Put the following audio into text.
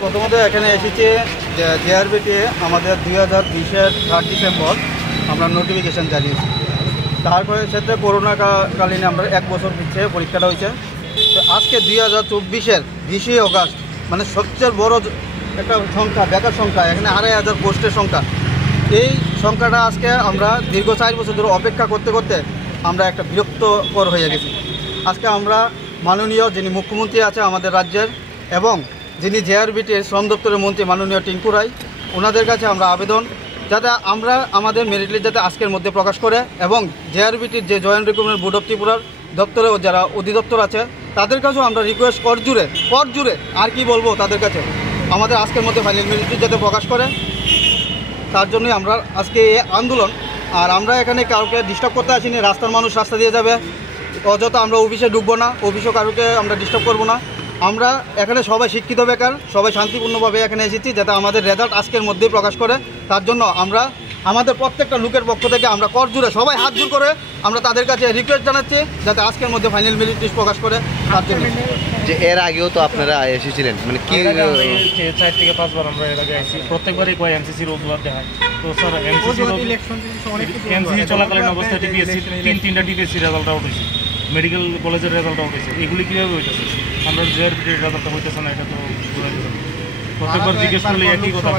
প্রথমত এখানে এসেছে যে জেআরবিতে আমাদের 2020-এর 3 ডিসেম্বর আমরা নোটিফিকেশান জানিয়েছি। তারপরে সাথে করোনাকালীন আমরা 1 বছর পিছিয়ে পরীক্ষাটা হয়েছে। তো আজকে 2024-এর 20 অগাস্ট মানে সবচেয়ে বড় একটা সংখ্যা, বেকার সংখ্যা, এখানে 2,500 পোস্টের সংখ্যা। এই সংখ্যাটা আজকে আমরা দীর্ঘ 4 বছর ধরে অপেক্ষা করতে করতে আমরা একটা বিরক্তকর হয়ে গেছি। আজকে আমরা মাননীয় যিনি মুখ্যমন্ত্রী আছে আমাদের রাজ্যের এবং যিনি জেআরবিটির শ্রম দপ্তরের মন্ত্রী মাননীয় টিঙ্কু রায়, ওনাদের কাছে আমরা আবেদন যাতে আমরা আমাদের মেরিট লিস্ট যাতে আজকের মধ্যে প্রকাশ করে এবং জেআরবিটির যে জয়েন্ট রিক্রুটমেন্ট বোর্ড অফ ত্রিপুরার দপ্তরেও যারা অধিদপ্তর আছে তাদের কাছেও আমরা রিকোয়েস্ট করজুড়ে আর কি বলবো তাদের কাছে আমাদের আজকের মধ্যে ফাইনাল মেরিট লিস্ট যাতে প্রকাশ করে। তার জন্যই আমরা আজকে এই আন্দোলন। আর আমরা এখানে কাউকে ডিস্টার্ব করতে আসিনি, রাস্তার মানুষ রাস্তা দিয়ে যাবে, অযথা আমরা অফিসে ঢুকবো না, অফিসও কারোকে আমরা ডিস্টার্ব করবো না। আমরা এখানে সবাই শিক্ষিত বেকার, সবাই শান্তিপূর্ণভাবে এখানে এসেছি যাতে আমাদের রেজাল্ট আজকের মধ্যেই প্রকাশ করে। তার জন্য আমরা আমাদের প্রত্যেকটা লোকের পক্ষ থেকে আমরা করজুড়ে সবাই হাত জোর করে আমরা তাদের কাছে রিকোয়েস্ট জানাচ্ছি যাতে আজকের মধ্যে ফাইনাল মেরিট লিস্ট প্রকাশ করে। তার জন্য যে এর আগেও তো আপনারা এসেছিলেন, মানে কি 4 থেকে 5 বার আমরা এর আগে আসছি, প্রত্যেকবারই কয় এমসিসির অজুহাত দেখায়। তো স্যার এমসিসি চলাকালীন অবস্থায় টিপিএসসি 3টা টিপিএসসি রেজাল্ট আউট হয়েছে, মেডিকেল কলেজের রেজাল্ট আউট হয়েছে, এগুলি কীভাবে হইতেছে? আমরা জেআরবিটির রেজাল্টটা হইতেছে না, এটা তো প্রত্যেকবার জিজ্ঞেস করলে একই কথা।